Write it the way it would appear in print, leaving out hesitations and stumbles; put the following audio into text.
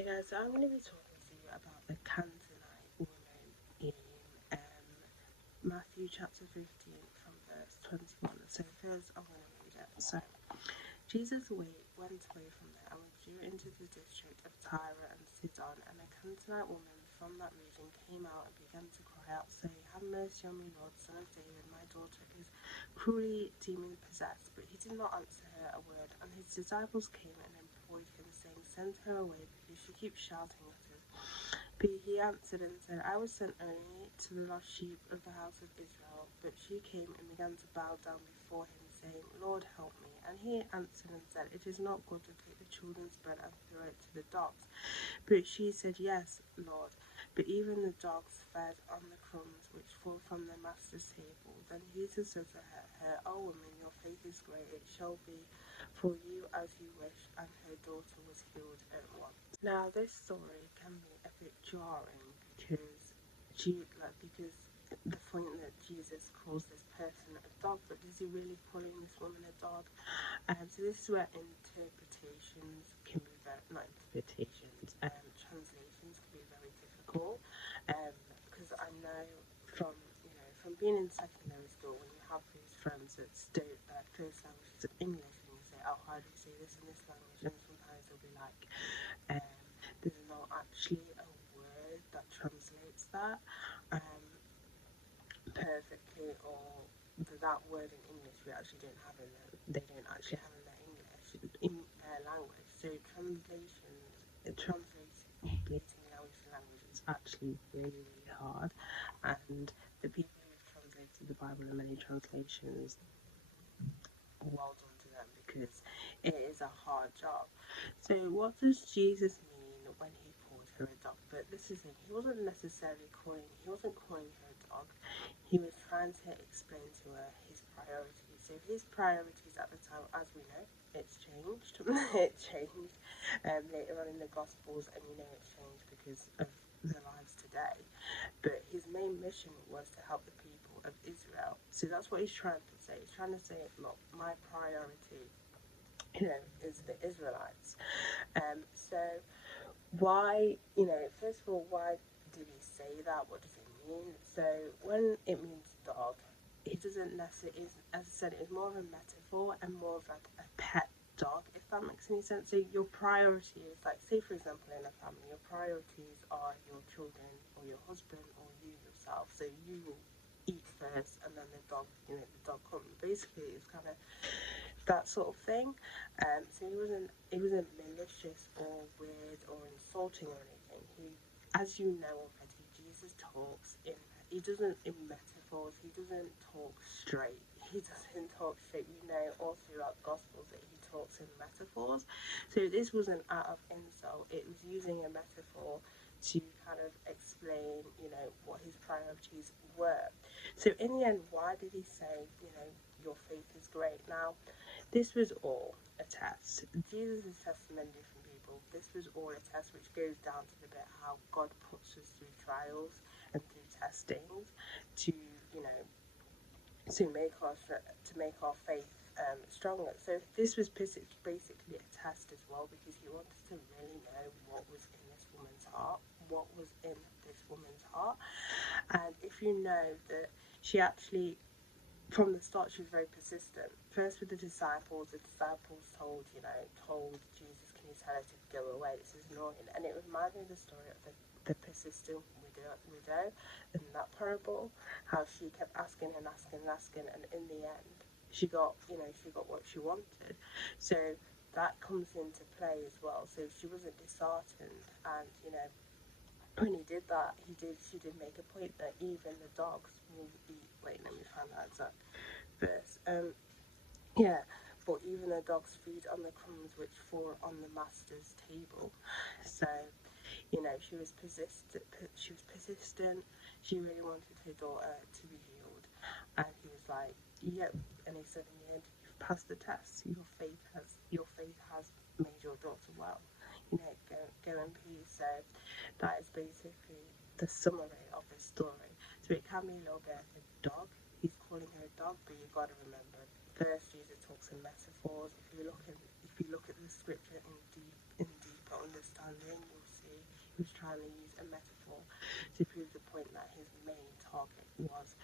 Hey guys, so I'm going to be talking to you about the Canaanite woman in Matthew chapter 15 from verse 21. So first I'm going to read it. So Jesus went away from there and withdrew into the district of Tyre and Sidon, and a Canaanite woman from that region came out and began to cry out, saying, "Have mercy on me, Lord, son of David, my daughter is cruelly demon-possessed." But he did not answer her a word, and his disciples came and implored him, saying, "Send her away, because she keeps shouting at us." But he answered and said, "I was sent only to the lost sheep of the house of Israel." But she came and began to bow down before him, saying, "Lord, help me." And he answered and said, "It is not good to take the children's bread and throw it to the dogs." But she said, "Yes, Lord, but even the dogs fed on the crumbs which fall from their master's table." Then Jesus said to her, "O woman, your faith is great. It shall be for you as you wish." And her daughter was healed at once. Now, this story can be a bit jarring because the point that Jesus calls this person a dog, but is he really calling this woman a dog? So this is where interpretations can be translations can be very difficult. Because I know from being in secondary school, when you have these friends that first language is English, and you say, "Oh, how do you say this in this language?" And sometimes they'll be like, there's not actually a word that translates that perfectly, or that word in English they don't actually have in their English in their language. So translating language to language is actually really, really hard. And the people who've translated the Bible in many translations, well done to them, because it is a hard job. So what does Jesus mean when he called her a dog? But this is it, he wasn't calling her a dog. He was trying to explain to her his priorities. So his priorities at the time, as we know, it's changed. It changed later on in the Gospels, and it's changed because of the lives today. But his main mission was to help the people of Israel. So that's what he's trying to say. He's trying to say, look, my priority, is the Israelites. So why, first of all, why did he say that? What does it mean? So when it means dog, it doesn't necessarily, as I said, it's more of a metaphor and more of like a pet dog, if that makes any sense. So your priority is, like, say for example in a family, your priorities are your children or your husband or you yourself. So you will eat first, and then the dog comes. Basically, it's kind of that sort of thing. So it wasn't malicious or weird or insulting or anything. As you know already, Jesus talks he doesn't in metaphors. He doesn't talk straight. He doesn't talk straight. All throughout the Gospels that he talks in metaphors. So this wasn't out of insult. It was using a metaphor to kind of explain, what his priorities were. So in the end, why did he say, your faith is great? Now, this was all a test. Jesus is testing many different people. This was all a test, which goes down to the bit how God puts us through trials and through testings to, to make our faith stronger. So this was basically a test as well, because he wanted to really know what was in this woman's heart. And if you know that she actually, from the start, she was very persistent. First with the disciples told Jesus, "Can you tell her to go away? This is annoying." And it reminded me of the story of the persistent widow in that parable, how she kept asking and asking and asking, and in the end she got what she wanted. So that comes into play as well. So she wasn't disheartened, and when he did that, she did make a point that even the dogs will eat. Wait, let me find that exact verse. But even the dogs feed on the crumbs which fall on the master's table. So, she was persistent. She really wanted her daughter to be healed, and he was like, "Yep." And he said, "In the end, you've passed the test. Your faith has made your daughter well. Go in peace." So that is basically the summary of this story. So it can be a little bit of a dog. He's calling her a dog, but you've got to remember, first Jesus talks in metaphors. If you look at the scripture in deeper understanding, you'll was trying to use a metaphor to prove the point that his main target was